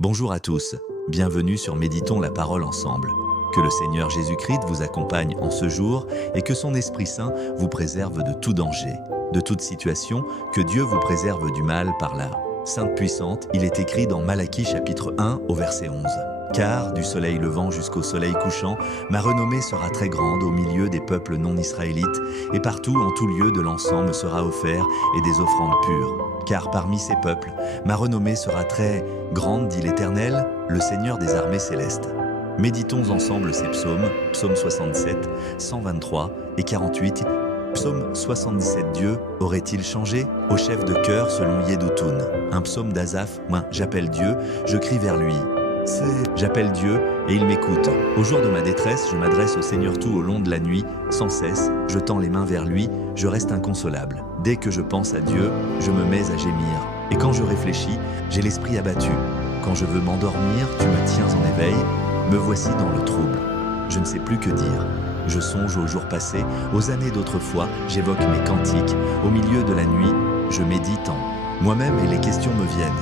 Bonjour à tous, bienvenue sur Méditons la parole ensemble. Que le Seigneur Jésus-Christ vous accompagne en ce jour et que son Esprit Saint vous préserve de tout danger, de toute situation, que Dieu vous préserve du mal par la Sainte puissante. Il est écrit dans Malachie chapitre 1 au verset 11. Car, du soleil levant jusqu'au soleil couchant, ma renommée sera très grande au milieu des peuples non israélites, et partout en tout lieu de l'encens me sera offert et des offrandes pures. Car parmi ces peuples, ma renommée sera très grande, dit l'Éternel, le Seigneur des armées célestes. Méditons ensemble ces psaumes, psaume 67, 123 et 48. Psaume 77, Dieu aurait-il changé? Au chef de chœur selon Yedutun. Un psaume d'Asaph, moi j'appelle Dieu, je crie vers lui. J'appelle Dieu et il m'écoute. Au jour de ma détresse, je m'adresse au Seigneur tout au long de la nuit, sans cesse, je tends les mains vers lui, je reste inconsolable. Dès que je pense à Dieu, je me mets à gémir. Et quand je réfléchis, j'ai l'esprit abattu. Quand je veux m'endormir, tu me tiens en éveil, me voici dans le trouble. Je ne sais plus que dire. Je songe aux jours passés, aux années d'autrefois, j'évoque mes cantiques. Au milieu de la nuit, je médite en moi-même et les questions me viennent.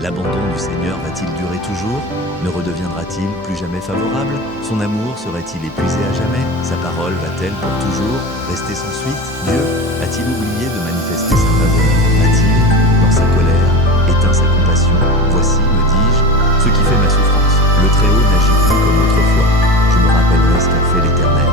L'abandon du Seigneur va-t-il durer toujours? Ne redeviendra-t-il plus jamais favorable? Son amour serait-il épuisé à jamais? Sa parole va-t-elle pour toujours rester sans suite? Dieu a-t-il oublié de manifester sa faveur? A-t-il, dans sa colère, éteint sa compassion? Voici, me dis-je, ce qui fait ma souffrance. Le Très-Haut n'agit plus comme autrefois. Je me rappellerai ce qu'a fait l'Éternel.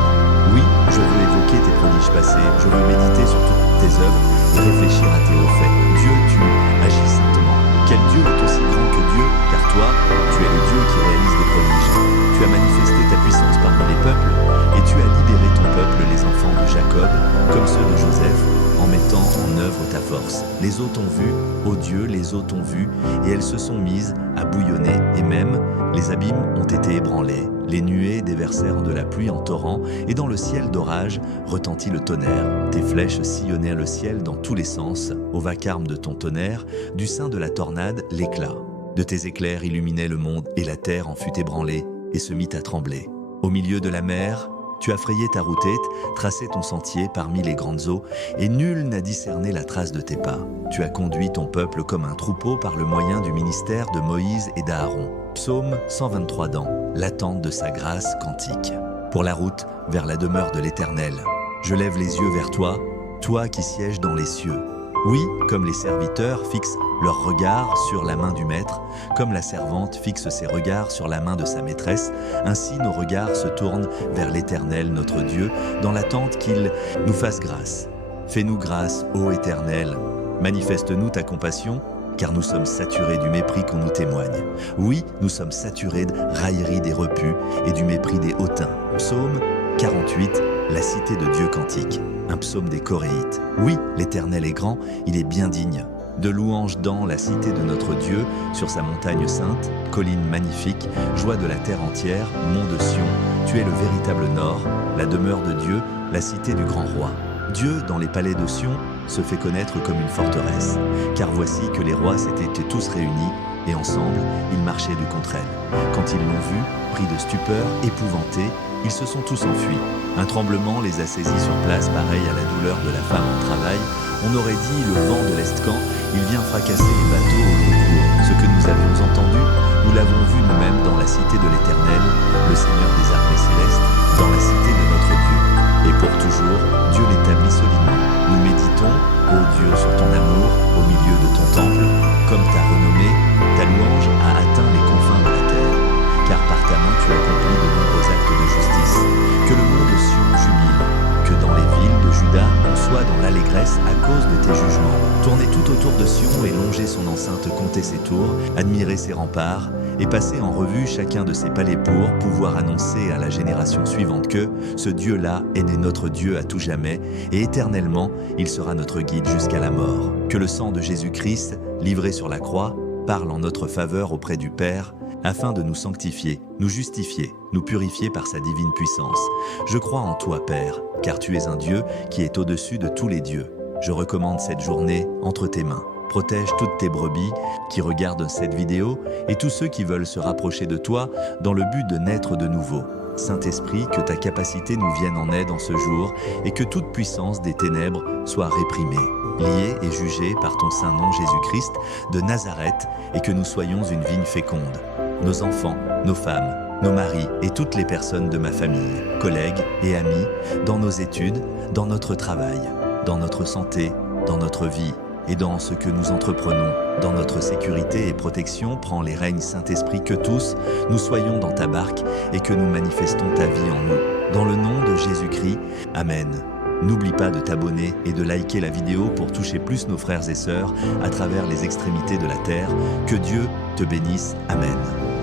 Oui, je veux évoquer tes prodiges passés, je veux méditer sur toutes tes œuvres et réfléchir à tes hauts faits. Dieu, tu agis saintement. Quel Dieu est aussi grand que Dieu? Car toi, tu es le Dieu qui réalise des prodiges. Tu as manifesté ta puissance parmi les peuples, et tu as libéré ton peuple, les enfants de Jacob, comme ceux de Joseph, en mettant en œuvre ta force. Les eaux t'ont vu, ô Dieu, les eaux t'ont vu, et elles se sont mises à bouillonner, et même les abîmes ont été ébranlés. Les nuées déversèrent de la pluie en torrent, et dans le ciel d'orage retentit le tonnerre. Tes flèches sillonnèrent le ciel dans tous les sens, au vacarme de ton tonnerre, du sein de la tornade, l'éclat. De tes éclairs illuminait le monde, et la terre en fut ébranlée, et se mit à trembler. Au milieu de la mer, tu as frayé ta route, tracé ton sentier parmi les grandes eaux, et nul n'a discerné la trace de tes pas. Tu as conduit ton peuple comme un troupeau par le moyen du ministère de Moïse et d'Aaron. Psaume 123 dans l'attente de sa grâce cantique. Pour la route vers la demeure de l'Éternel, je lève les yeux vers toi, toi qui sièges dans les cieux. Oui, comme les serviteurs fixent leur regard sur la main du maître, comme la servante fixe ses regards sur la main de sa maîtresse, ainsi nos regards se tournent vers l'Éternel notre Dieu, dans l'attente qu'il nous fasse grâce. Fais-nous grâce, ô Éternel, manifeste-nous ta compassion, car nous sommes saturés du mépris qu'on nous témoigne. Oui, nous sommes saturés de raillerie des repus et du mépris des hautains. Psaume 48, la cité de Dieu cantique, un psaume des Coréites. Oui, l'Éternel est grand, il est bien digne. De louanges dans la cité de notre Dieu, sur sa montagne sainte, colline magnifique, joie de la terre entière, mont de Sion, tu es le véritable nord, la demeure de Dieu, la cité du grand roi. Dieu, dans les palais de Sion, se fait connaître comme une forteresse, car voici que les rois s'étaient tous réunis, et ensemble, ils marchaient du contre elle. Quand ils l'ont vu, pris de stupeur, épouvantés, ils se sont tous enfuis. Un tremblement les a saisis sur place, pareil à la douleur de la femme au travail. On aurait dit le vent de l'Estcan, il vient fracasser les bateaux au long cours. Ce que nous avions entendu, nous l'avons vu nous-mêmes dans la cité de l'Éternel, le Seigneur des armées célestes, dans la cité de notre Dieu. Et pour toujours, Dieu l'établit solidement. Nous méditons, ô Dieu, sur ton amour, au milieu de ton temple. Comme ta renommée, ta louange a atteint les confins de la terre. Car par ta main tu accomplis de nombreux actes de justice. Que le mont de Sion jubile, que dans les villes de Juda on soit dans l'allégresse à cause de tes jugements. Tourner tout autour de Sion et longer son enceinte, compter ses tours, admirer ses remparts, et passer en revue chacun de ses palais pour pouvoir annoncer à la génération suivante que ce Dieu-là est né notre Dieu à tout jamais, et éternellement il sera notre guide jusqu'à la mort. Que le sang de Jésus-Christ, livré sur la croix, parle en notre faveur auprès du Père, afin de nous sanctifier, nous justifier, nous purifier par sa divine puissance. Je crois en toi, Père, car tu es un Dieu qui est au-dessus de tous les dieux. Je recommande cette journée entre tes mains. Protège toutes tes brebis qui regardent cette vidéo et tous ceux qui veulent se rapprocher de toi dans le but de naître de nouveau. Saint-Esprit, que ta capacité nous vienne en aide en ce jour et que toute puissance des ténèbres soit réprimée, liée et jugée par ton saint nom Jésus-Christ de Nazareth et que nous soyons une vigne féconde. Nos enfants, nos femmes, nos maris et toutes les personnes de ma famille, collègues et amis, dans nos études, dans notre travail, dans notre santé, dans notre vie et dans ce que nous entreprenons, dans notre sécurité et protection, prends les règnes Saint-Esprit, que tous, nous soyons dans ta barque et que nous manifestons ta vie en nous. Dans le nom de Jésus-Christ, Amen. N'oublie pas de t'abonner et de liker la vidéo pour toucher plus nos frères et sœurs à travers les extrémités de la terre. Que Dieu te bénisse. Amen.